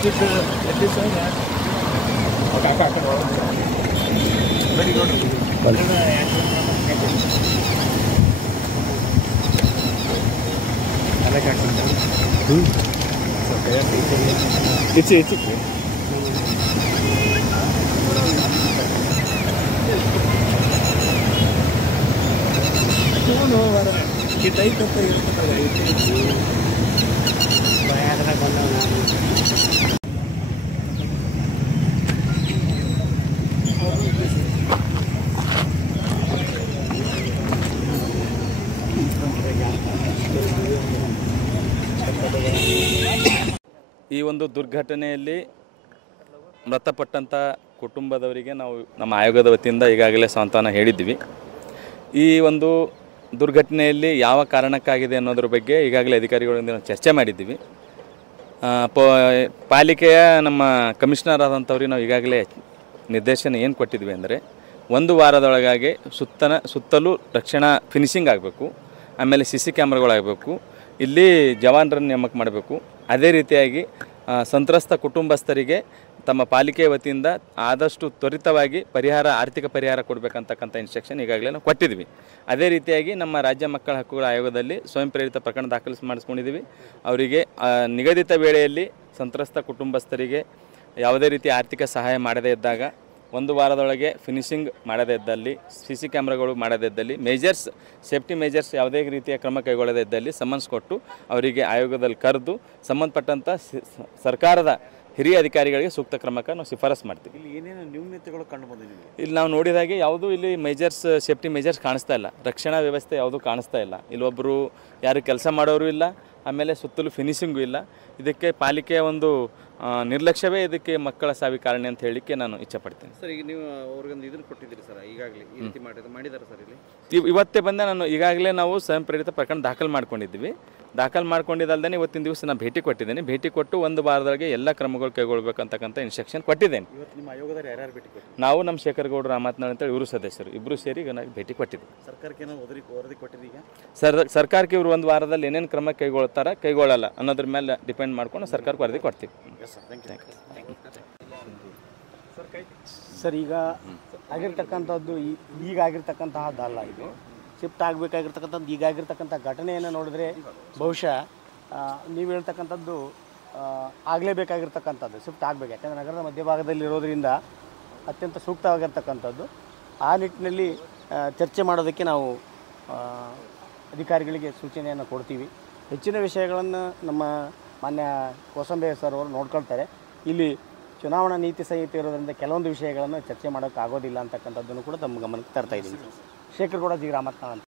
ಈ ಒಂದು ದುರ್ಘಟನೆಯಲ್ಲಿ ಮೃತಪಟ್ಟಂಥ ಕುಟುಂಬದವರಿಗೆ ನಾವು ನಮ್ಮ ಆಯೋಗದ ವತಿಯಿಂದ ಈಗಾಗಲೇ ಸಾಂತ್ವನ ಹೇಳಿದ್ವಿ. ಈ ಒಂದು ದುರ್ಘಟನೆಯಲ್ಲಿ ಯಾವ ಕಾರಣಕ್ಕಾಗಿದೆ ಅನ್ನೋದ್ರ ಬಗ್ಗೆ ಈಗಾಗಲೇ ಅಧಿಕಾರಿಗಳಿಂದ ಚರ್ಚೆ ಮಾಡಿದ್ದೀವಿ. ಪಾಲಿಕೆಯ ನಮ್ಮ ಕಮಿಷನರ್ ಆದಂಥವ್ರಿಗೆ ನಾವು ಈಗಾಗಲೇ ನಿರ್ದೇಶನ ಏನು ಕೊಟ್ಟಿದ್ವಿ ಅಂದರೆ, ಒಂದು ವಾರದೊಳಗಾಗಿ ಸುತ್ತಲೂ ರಕ್ಷಣಾ ಫಿನಿಶಿಂಗ್ ಆಗಬೇಕು, ಆಮೇಲೆ CC ಕ್ಯಾಮ್ರಾಗಳಾಗಬೇಕು, ಇಲ್ಲಿ ಜವಾನರನ್ನು ನೇಮಕ ಮಾಡಬೇಕು. ಅದೇ ರೀತಿಯಾಗಿ ಸಂತ್ರಸ್ತ ಕುಟುಂಬಸ್ಥರಿಗೆ ತಮ್ಮ ಪಾಲಿಕೆ ವತಿಯಿಂದ ಆದಷ್ಟು ತ್ವರಿತವಾಗಿ ಆರ್ಥಿಕ ಪರಿಹಾರ ಕೊಡಬೇಕಂತಕ್ಕಂಥ ಇನ್ಸ್ಟ್ರಕ್ಷನ್ ಈಗಾಗಲೇ ನಾವು ಕೊಟ್ಟಿದ್ವಿ. ಅದೇ ರೀತಿಯಾಗಿ ನಮ್ಮ ರಾಜ್ಯ ಮಕ್ಕಳ ಹಕ್ಕುಗಳ ಆಯೋಗದಲ್ಲಿ ಸ್ವಯಂ ಪ್ರೇರಿತ ಪ್ರಕರಣ ಮಾಡಿಸ್ಕೊಂಡಿದ್ದೀವಿ. ಅವರಿಗೆ ನಿಗದಿತ ವೇಳೆಯಲ್ಲಿ ಸಂತ್ರಸ್ತ ಕುಟುಂಬಸ್ಥರಿಗೆ ಯಾವುದೇ ರೀತಿ ಆರ್ಥಿಕ ಸಹಾಯ ಮಾಡದೇ ಇದ್ದಾಗ, ಒಂದು ವಾರದೊಳಗೆ ಫಿನಿಶಿಂಗ್ ಮಾಡದೇ ಇದ್ದಲ್ಲಿ, CC ಕ್ಯಾಮ್ರಾಗಳು ಮಾಡದೇ ಇದ್ದಲ್ಲಿ, ಸೇಫ್ಟಿ ಮೇಜರ್ಸ್ ಯಾವುದೇ ರೀತಿಯ ಕ್ರಮ ಕೈಗೊಳ್ಳದೇ ಇದ್ದಲ್ಲಿ ಸಮನ್ಸ್ ಕೊಟ್ಟು ಅವರಿಗೆ ಆಯೋಗದಲ್ಲಿ ಕರೆದು ಸಂಬಂಧಪಟ್ಟಂಥ ಸರ್ಕಾರದ ಹಿರಿಯ ಅಧಿಕಾರಿಗಳಿಗೆ ಸೂಕ್ತ ಕ್ರಮಕ್ಕೆ ನಾವು ಶಿಫಾರಸು ಮಾಡ್ತೀವಿ. ಇಲ್ಲಿ ಏನೇನು ನ್ಯೂನತೆಗಳು ಕಂಡು ಬಂದಿವೆ? ಇಲ್ಲಿ ನಾವು ನೋಡಿದಾಗೆ ಯಾವುದೂ ಇಲ್ಲಿ ಸೇಫ್ಟಿ ಮೇಜರ್ಸ್ ಕಾಣಿಸ್ತಾ ಇಲ್ಲ, ರಕ್ಷಣಾ ವ್ಯವಸ್ಥೆ ಯಾವುದೂ ಕಾಣಿಸ್ತಾ ಇಲ್ಲ. ಇಲ್ಲೊಬ್ಬರು ಯಾರು ಕೆಲಸ ಮಾಡೋರು ಇಲ್ಲ, ಆಮೇಲೆ ಸುತ್ತಲೂ ಫಿನಿಶಿಂಗು ಇಲ್ಲ. ಇದಕ್ಕೆ ಪಾಲಿಕೆಯ ಒಂದು ನಿರ್ಲಕ್ಷ್ಯವೇ ಇದಕ್ಕೆ ಮಕ್ಕಳ ಸಾವಿ ಕಾರಣ ಅಂತ ಹೇಳಲಿಕ್ಕೆ ನಾನು ಇಚ್ಛೆಪಡ್ತೇನೆ. ಸರ್, ಈಗ ನೀವು ಅವ್ರಿಗೊಂದು ಇದನ್ನು ಕೊಟ್ಟಿದ್ದೀರಿ ಸರ್, ಈಗಾಗಲೇ ಈ ರೀತಿ ಮಾಡಿದ್ದಾರೆ ಸರ್. ಇಲ್ಲಿ ಇವತ್ತೇ ಬಂದ ನಾನು ಈಗಾಗಲೇ ನಾವು ಸ್ವಯಂ ಪ್ರೇರಿತ ಪ್ರಕರಣ ದಾಖಲು ಮಾಡ್ಕೊಂಡಿದ್ದೀವಿ. ದಾಖಲು ಮಾಡ್ಕೊಂಡಿದ್ದಲ್ದೇ ಇವತ್ತಿನ ದಿವಸ ನಾನು ಭೇಟಿ ಕೊಟ್ಟಿದ್ದೇನೆ. ಭೇಟಿ ಕೊಟ್ಟು ಒಂದು ವಾರದೊಳಗೆ ಎಲ್ಲ ಕ್ರಮಗಳು ಕೈಗೊಳ್ಳಬೇಕಂತಕ್ಕಂಥ ಇನ್ಸ್ಟ್ರಕ್ಷನ್ ಕೊಟ್ಟಿದ್ದೇನೆ. ಇವತ್ತು ನಿಮ್ಮ ಆಯೋಗದಲ್ಲಿ ಯಾರ್ಯಾರು ಭೇಟಿ ಕೊಟ್ಟಿದ್ದೀರಿ? ನಾವು ನಮ್ಮ ಶೇಖರ್ ಗೌಡರು ರಾಮತ್ನಾಳ್ ಅಂತೇಳಿ ಇವರು ಸದಸ್ಯರು ಇಬ್ಬರು ಸೇರಿ ನಾನು ಭೇಟಿ ಕೊಟ್ಟಿದ್ದೀವಿ. ಸರ್ಕಾರಕ್ಕೆ ಏನೋ ವರದಿ ಕೊಟ್ಟಿದ್ದೀಗ? ಸರ್ಕಾರಕ್ಕೆ ಇವರು ಒಂದು ವಾರದಲ್ಲಿ ಏನೇನು ಕ್ರಮ ಕೈಗೊಳ್ಳಲ್ಲ ಅನ್ನೋದ್ರ ಮೇಲೆ ಡಿಪೆಂಡ್ ಮಾಡ್ಕೊಂಡು ಸರ್ಕಾರಕ್ಕೆ ವರದಿ ಕೊಡ್ತೀವಿ. ಸರ್, ಈಗ ಆಗಿರ್ತಕ್ಕಂಥದ್ದು ಈಗ ಆಗಿರ್ತಕ್ಕಂತಹದ್ದಲ್ಲ, ಇದು ಶಿಫ್ಟ್ ಆಗಬೇಕಾಗಿರ್ತಕ್ಕಂಥದ್ದು. ಈಗ ಆಗಿರ್ತಕ್ಕಂಥ ಘಟನೆಯನ್ನು ನೋಡಿದ್ರೆ ಬಹುಶಃ ನೀವು ಹೇಳ್ತಕ್ಕಂಥದ್ದು ಆಗಲೇಬೇಕಾಗಿರ್ತಕ್ಕಂಥದ್ದು, ಶಿಫ್ಟ್ ಆಗಬೇಕು. ಯಾಕಂದರೆ ನಗರದ ಮಧ್ಯಭಾಗದಲ್ಲಿ ಇರೋದರಿಂದ ಅತ್ಯಂತ ಸೂಕ್ತವಾಗಿರ್ತಕ್ಕಂಥದ್ದು. ಆ ನಿಟ್ಟಿನಲ್ಲಿ ಚರ್ಚೆ ಮಾಡೋದಕ್ಕೆ ನಾವು ಅಧಿಕಾರಿಗಳಿಗೆ ಸೂಚನೆಯನ್ನು ಕೊಡ್ತೀವಿ. ಹೆಚ್ಚಿನ ವಿಷಯಗಳನ್ನು ನಮ್ಮ ಮಾನ್ಯ ಕೋಸಂಬೆ ಸರ್ ಅವರು ನೋಡ್ಕೊಳ್ತಾರೆ. ಇಲ್ಲಿ ಚುನಾವಣಾ ನೀತಿ ಸಂಹಿತೆ ಇರೋದ್ರಿಂದ ಕೆಲವೊಂದು ವಿಷಯಗಳನ್ನು ಚರ್ಚೆ ಮಾಡೋಕ್ಕೆ ಆಗೋದಿಲ್ಲ ಅಂತಕ್ಕಂಥದ್ದನ್ನು ಕೂಡ ತಮ್ಮ ಗಮನಕ್ಕೆ ತರ್ತಾ ಇದ್ದೀವಿ. ಶೇಖರ್ ಗೌಡ ಜಿ ರಾಮತ್ನಾಳ್ ಅಂತ.